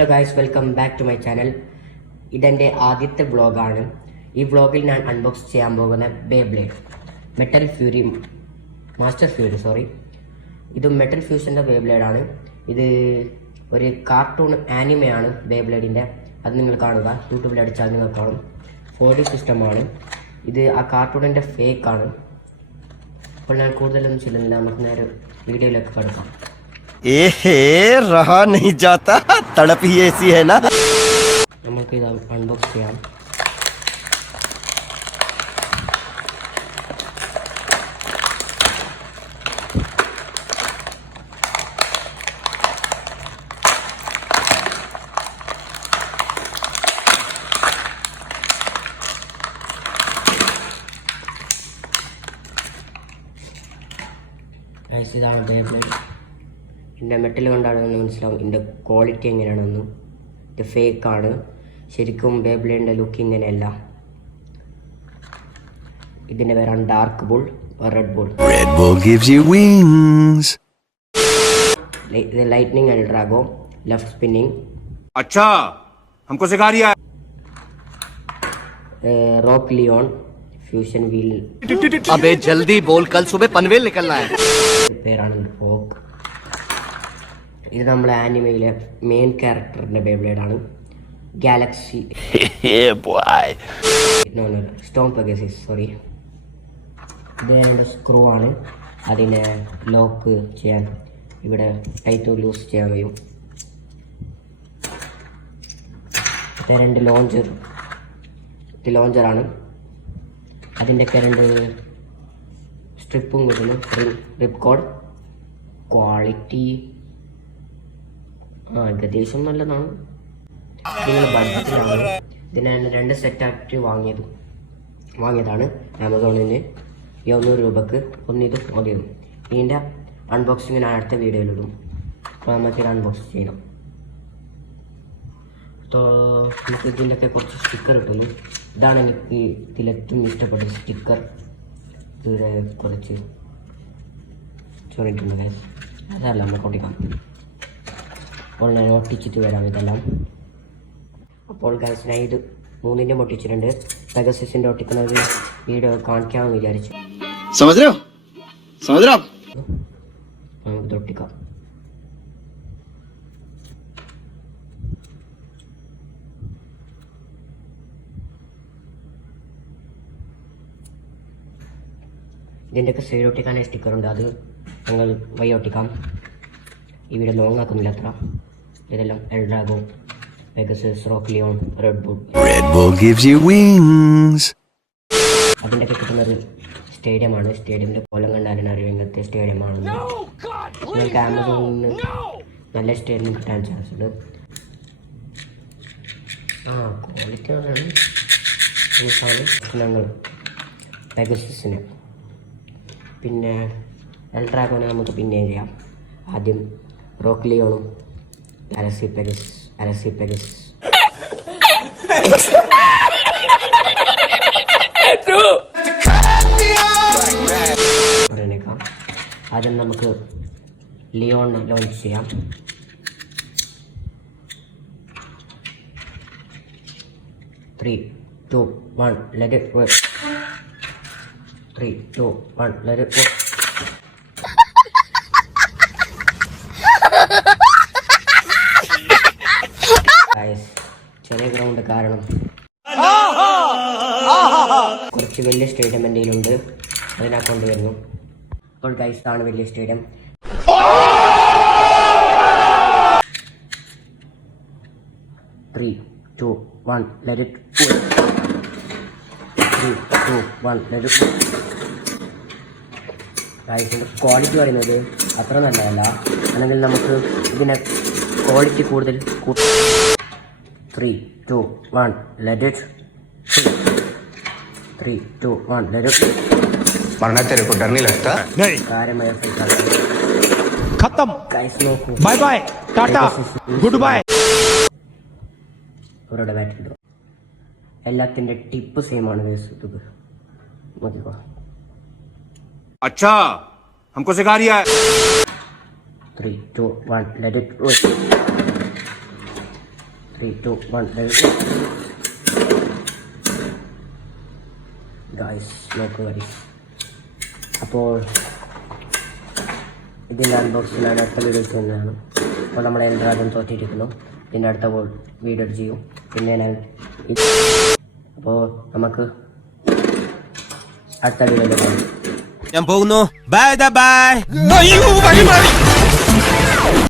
Hello guys, welcome back to my channel. ഇതെൻ്റെ ആദ്യത്തെ വ്ളോഗാണ്. ഈ വ്ളോഗിൽ ഞാൻ അൺബോക്സ് ചെയ്യാൻ പോകുന്ന Beyblade metal Fury master Fury ഇത് മെറ്റൽ ഫ്യൂഷൻ്റെ ബേബ്ലേഡാണ്. ഇത് ഒരു കാർട്ടൂൺ ആനിമയാണ് ബേബ്ലേഡിൻ്റെ. അത് നിങ്ങൾ കാണുക, യൂട്യൂബിൽ അടിച്ചാൽ നിങ്ങൾ കാണും. 4D സിസ്റ്റമാണ് ഇത്. ആ കാർട്ടൂണിൻ്റെ ഫേക്കാണ്. അപ്പോൾ ഞാൻ കൂടുതലൊന്നും ചെല്ലുന്നില്ല, നമുക്ക് നേരെ വീഡിയോയിലേക്ക് കടക്കാം. रहा नहीं जाता, तड़प ही ऐसी है ना. നമുക്ക് ഇത് അൺബോക്സ് ചെയ്യാം. ഇതാണ് ബേബ്ലേഡ്. ഇതിൻ്റെ മെറ്റൽ കൊണ്ടാണെന്ന് മനസ്സിലാവും ഇതിൻ്റെ ക്വാളിറ്റി എങ്ങനെയാണെന്നും. ഇത് ഫേക്കാണ്. ശരിക്കും ബേബ്ലേഡിൻ്റെ ലുക്ക് ഇങ്ങനെയല്ല. ഇതിൻ്റെ പേരാണ് ഡാർക്ക് ബുൾ, റെഡ് ബുൾ. ഇത് ലൈറ്റ്നിങ് എൽ ഡ്രാഗോ, ലെഫ്റ്റ് സ്പിന്നിങ്. अच्छा हमको सिखा रिया है. Rock Leon, fusion wheel. अबे जल्दी बोल, कल सुबह पनवेल निकलना है. പേരാണ് റോക്ക്. ഇത് നമ്മളെ ആനിമയിലെ മെയിൻ ക്യാരക്ടറിൻ്റെ ബേബ്ലേഡാണ്. Galaxy stone pegasus. ഇത് രണ്ട് സ്ക്രൂ ആണ്. അതിനെ ലോക്ക് ചെയ്യാൻ ഇവിടെ ടൈറ്റ് ലൂസ് ചെയ്യാൻ കഴിയും. രണ്ട് ലോഞ്ചർ. ഇത് ലോഞ്ചറാണ്. അതിൻ്റെയൊക്കെ രണ്ട് സ്ട്രിപ്പും കിട്ടുന്നു. റിപ്കോഡ് ക്വാളിറ്റി ഏകദേശം നല്ലതാണ്. ഇതിനുള്ള ബഡ്ജറ്റിലാണ്. ഇതിന് 2 സെറ്റായിട്ട് വാങ്ങിയതാണ് ആമസോണിൽ നിന്ന്. 200 രൂപക്ക് ഒന്നിതും മതിയും. ഇതിൻ്റെ അൺബോക്സിങ് ഞാൻ അടുത്ത വീഡിയോയിലിടും. അപ്പോൾ നമുക്കിത് അൺബോക്സ് ചെയ്യണം. അപ്പോൾ നമുക്ക് ഇതിൻ്റെയൊക്കെ കുറച്ച് സ്റ്റിക്കർ കിട്ടുന്നു. ഇതാണ് എനിക്ക് ഇതിലേറ്റവും ഇഷ്ടപ്പെട്ട സ്റ്റിക്കർ. ഇവിടെ കുറച്ച് ചൊറിയിട്ടുണ്ട്. അതല്ല നമുക്ക് ഒട്ടിക്കാം. അപ്പോൾ ഞാൻ ഒട്ടിച്ചിട്ട് വരാം ഇതെല്ലാം. അപ്പോൾ ഗൈസ്, ഞാൻ ഇത് 3ൻ്റെ ഒട്ടിച്ചിട്ടുണ്ട്. പെഗസിൻ്റെ ഒട്ടിക്കുന്നത് വീഡിയോ കാണിക്കാമെന്ന് വിചാരിച്ചു. നമുക്കിത് ഒട്ടിക്കാം. ഇതിൻ്റെയൊക്കെ സൈഡ് ഒട്ടിക്കാനായി സ്റ്റിക്കറുണ്ട്. അത് ഞങ്ങൾ വഴി ഒട്ടിക്കാം. ഈ വീഡിയോ ലോങ് ആക്കുന്നില്ല അത്ര. ഇതെല്ലാം L drago, pegasus, rock leon, red bull. അതിൻ്റെയൊക്കെ കിട്ടുന്നത് സ്റ്റേഡിയമാണ്. സ്റ്റേഡിയമിൻ്റെ കോലം കണ്ടാലും അറിയാം ഇങ്ങനത്തെ സ്റ്റേഡിയമാണെന്ന്. നിങ്ങൾക്ക് ആമസോണിൽ നിന്ന് നല്ല സ്റ്റേഡിയം കിട്ടാൻ ചാൻസ് ഉണ്ട്. ക്വാളിറ്റി ആണ്. ഞങ്ങൾ പെഗസസിന് പിന്നെ എൽ ഡ്രാഗോനെ നമുക്ക് പിന്നെയും ചെയ്യാം. ആദ്യം റോക്ക് ലിയോണും അലസി പെഗസ്. ആദ്യം നമുക്ക് ലിയോണിനെ ലോഞ്ച് ചെയ്യാം. Three two one let it work. 3 2 1 let it work. ചെറിയ ഗ്രൗണ്ട് കാരണം കുറച്ച് വലിയ സ്റ്റേഡിയം എൻ്റെ കയ്യിലുണ്ട്. അതിനാ കൊണ്ടുവരുന്നു. അപ്പോൾ ഗൈസ്, ആണ് വലിയ stadium. Three two one let it work. 3 2 1 let it work. ഗൈസിൻ്റെ ക്വാളിറ്റി പറയുന്നത് അത്ര നല്ലതല്ല. അല്ലെങ്കിൽ നമുക്ക് ഇതിനെ ക്വാളിറ്റി കൂടുതൽ 3 2 1 let it. 3 2 1 let it. वरना तेरे को डर नहीं लगता? नहीं. കാര്യമായ ഫൈറ്റ് खत्म. ഗൈസ് നോക്കൂ. Bye bye, Tata, good bye. അവരുടെ ബാറ്റ് എല്ലാത്തിൻ്റെ ടിപ്പ് സെയിം ആണ് ഗൈസ്. ഇത് നോക്കിക്കോ. अच्छा हमको सिखा रिया है. 3 2 1 let it roll. 3, 2, 1 ഗായ്സ് നോക്കുക ഗായ്സ്. അപ്പോൾ ഇതിൻ്റെ അൺബോക്സിംഗ് ഞാൻ അടുത്ത വീഡിയോ ചെയ്യുന്നതാണ്. അപ്പോൾ നമ്മൾ എൻട്രാജും തോറ്റിരിക്കുന്നു. ഇതിൻ്റെ അടുത്ത വീഡിയോ ചെയ്യും. പിന്നെ ഞാൻ അപ്പോൾ നമുക്ക് അടുത്ത വീഡിയോയിൽ കാണാം. ഞാൻ പോകുന്നു. Bye bye.